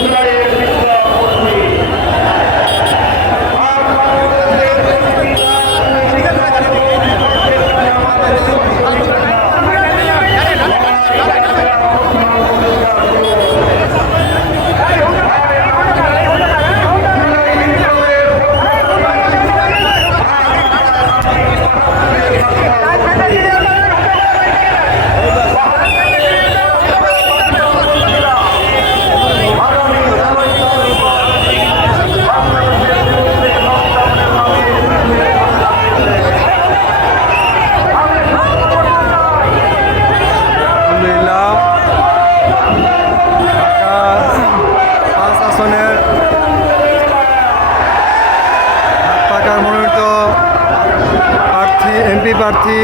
Israel. আসনের পাকার মনোনীত প্রার্থী এমপি প্রার্থী